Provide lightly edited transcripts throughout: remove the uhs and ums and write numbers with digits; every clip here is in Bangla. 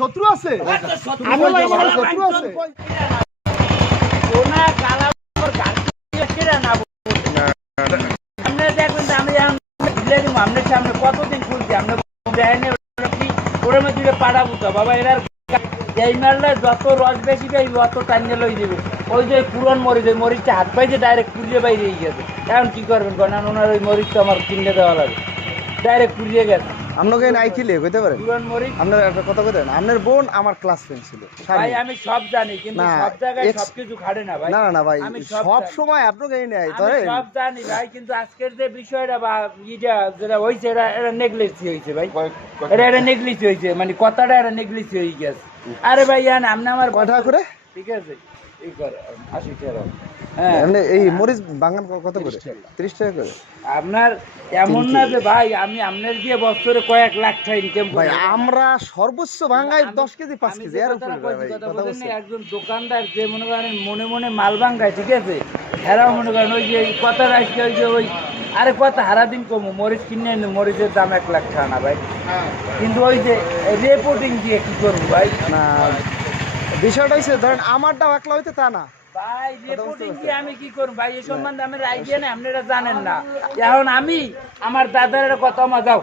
শত্রু আছে সামনে কতদিন খুলছি আমরা পাড়াবো তো বাবা এরা এই মারলে যত রস বেশি পাই অত টাইনে লই দেবে ওই যে পুরন মরিচ ওই মরিচটা হাত পাইছে ডাইরেক্ট পুড়িয়ে বাইরে গেছে এখন কি করবেন কারণ ওনার ওই মরিচ তো আমার কিনে দেওয়া লাগে ডাইরেক্ট পুড়িয়ে গেছে আপনাকে নাই খিলে কইতে পারেন আপনার একটা কথা কইতে পারেন আপনার বোন আমার ক্লাস ফ্রেন্ড ছিল ভাই আমি সব জানি কিন্তু সব জায়গায় সবকিছু খাড়ে না ভাই না না ভাই সব সময় আপনাকে নাই তো সব জানি ভাই কিন্তু আজকের যে বিষয়টা বা ইটা যেটা হইছে এটা নেগলেক্সি হইছে ভাই এটা নেগলেক্সি হইছে মানে কথাটা এটা নেগলেক্সি হয়ে গেছে আরে ভাই জান আপনি আমার কথা করে ঠিক আছে এই করে 80 টাকা এমনি এই মরিচ বাঙান কত করে 30 টাকা করে আপনার এমন না যে ভাই আমি আপনার দিয়ে বছরে কয়েক লাখ টাকা ইনকাম করি ভাই আমরা সর্বোচ্চ ভাঙাই 10 কেজি 5 কেজি এর উপরে ভাই কথা বলছেন একজন দোকানদার যে মনে করেন মনে মাল ভাঙায় ঠিক আছে এরাও মনে করেন ওই যে কথা রাখছে ওই যে ওই আরে কথা হারাদিন কমো মরিচ কিনে এনে মরিচের দাম 1 লাখ টাকা না ভাই কিন্তু ওই যে রিপোর্টিং দিয়ে কি করবো ভাই না বিষয়টা হচ্ছে ধরেন আমারটাও একলা হইতে তা না ভাই রিপোর্টিং কি আমি কি করব ভাই এই সম্বন্ধে আমার আইডিয়া নেই আপনারা জানেন না এখন আমি আমার দাদার কথা মা যাও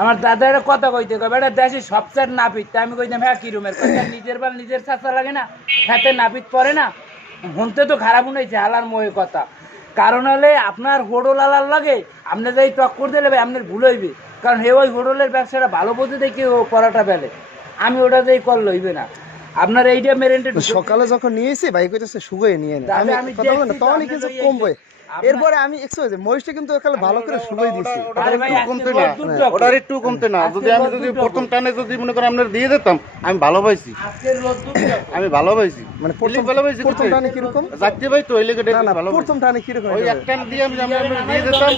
আমার দাদার কথা কইতে কই বেটা দেশে সবচেয়ে নাপিত আমি কইতাম হ্যাঁ কি রুমের কথা নিজের বাল নিজের চাচা লাগে না হাতে নাপিত পড়ে না শুনতে তো খারাপ হইছে হালার মোহে কথা কারণ হলে আপনার হোডল আলার লাগে আপনি যাই টক্কর দিলে ভাই আপনার ভুল হইবে কারণ হে ওই হোডলের ব্যবসাটা ভালো বোঝে দেখি ও করাটা বেলে আমি ওটা যেই কল লইবে না আপনার এইটা মেরেন্টেড সকালে যখন নিয়েছি ভাই কইতেছে সুগয়ে নিয়ে নে আমি কথা বললাম তখনই কিছু কমবে এরপরে আমি এক্সপেরিয়েন্স মরিচটা কিন্তু একালে ভালো করে সুগই দিছি ওটার একটু কমতে না যদি আমি যদি প্রথম টানে যদি মনে করেন আপনার দিয়ে দিতাম আমি ভালো পাইছি আমি ভালো পাইছি মানে প্রথম টানে কি রকম যাচ্ছে ভাই তো এলিগেট না ভালো প্রথম টানে কি রকম ওই এক টান দিয়ে আমি দিয়ে দিতাম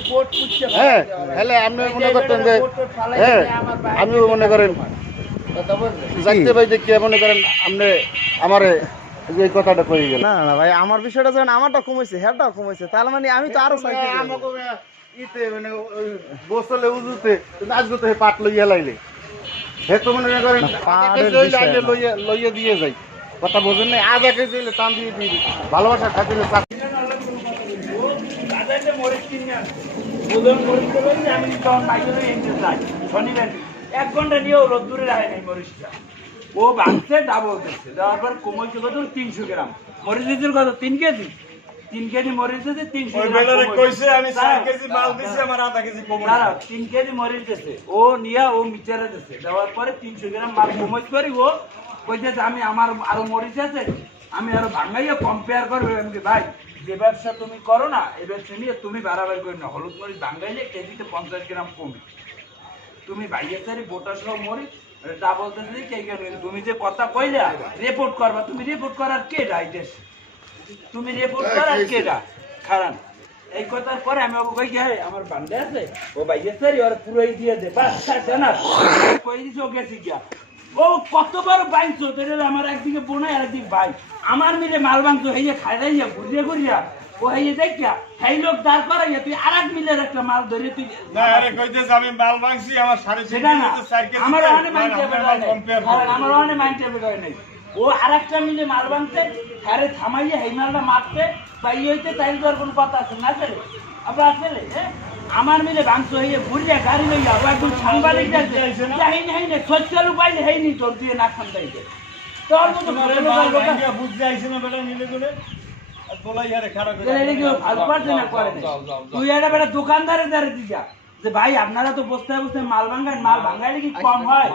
হ্যাঁ তাহলে আপনি মনে করতেন যে হ্যাঁ আমি মনে করেন যাইতে ভাই যে কে মনে করেন আপনি আমারে এই কথাটা কই গেল না না ভাই আমার বিষয়টা যখন আমারটা কমেছে হেডটাও কমেছে তার মানে আমি তো আরো চাই আমাকে ইতে মানে ওই বসলে উজুতে আজকে তো পাট লইয়া লাইলে হে তো মনে করেন পাটের লইয়া দিয়ে যাই কথা বোঝেন না আজ একে দিলে টান দিয়ে দিই ভালোবাসা থাকলে শনিবার 1 ঘন্টা নিয়েও রোদ্দুরে রাখে নাই মরিচটা ও বাঁধছে ডাবল দিচ্ছে দেওয়ার পর কমাইছে কত 300 গ্রাম মরিচ দিচ্ছে কত 3 কেজি 3 কেজি মরিচ দিচ্ছে 300 গ্রাম কইছে আমি 4 কেজি মাল দিছি আমার আধা কেজি কমাই না 3 কেজি মরিচ দিচ্ছে ও নিয়া ও মিচারে দিচ্ছে দেওয়ার পরে 300 গ্রাম মাল কমাইছ করি ও কইতেছে আমি আমার আরো মরিচ আছে আমি আরো ভাঙাইয়া কম্পেয়ার করব আমি ভাই যে ব্যবসা তুমি করো না এই ব্যবসা নিয়ে তুমি বাড়াবাড়ি করি না হলুদ মরিচ ভাঙাইলে কেজিতে 50 গ্রাম কমে তুমি বাইরে সারি বোটা সহ মরিচ ডাবল দিলে কে গেল তুমি যে কথা কইলা রিপোর্ট করবা তুমি রিপোর্ট করার কে রাইটেস তুমি রিপোর্ট করার কে রা খারাপ এই কথার পরে আমি ওকে কই হে আমার বান্দা আছে ও বাইরে সারি আর পুরোই দিয়ে দে বাস না কই দিছো গেছি গিয়া ও কতবার বাইছো তেরে আমার একদিকে বোনা আর একদিকে ভাই আমার মিলে মাল ভাঙতো হইয়া খাইরাইয়া ঘুরিয়া ঘুরিয়া ও হইয়া দেখিয়া সেই লোক দাঁড় করাইয়া তুই আরেক মিলের একটা মাল ধরে তুই না আরে কইতেছ আমি মাল ভাঙছি আমার 4.5 কেজি আমার অনেক মাইন্ডে বেড়ায় নাই আমার অনেক মাইন্ডে বেড়ায় নাই ও আরেকটা মিলে মাল ভাঙতে আরে থামাইয়া এই মালটা মারতে পাই হইতে তাই তোর কোনো কথা আছে না ছেলে আপনার আসলে আমার মিলে ভাঙতো হইয়া ঘুরিয়া গাড়ি লইয়া একদম সাংবাদিক যাচ্ছে হাইনি সোশ্যাল উপায় হাইনি তোর দিয়ে না খান তাইতে তোর মতো বুঝতে আইছে না বেটা মিলে করে তুই একটা বেটা দোকানদারের দ্বারা দিযা যে ভাই আপনারা তো বস্তায় বস্তায় মাল ভাঙান মাল ভাঙাইলে কি কম হয়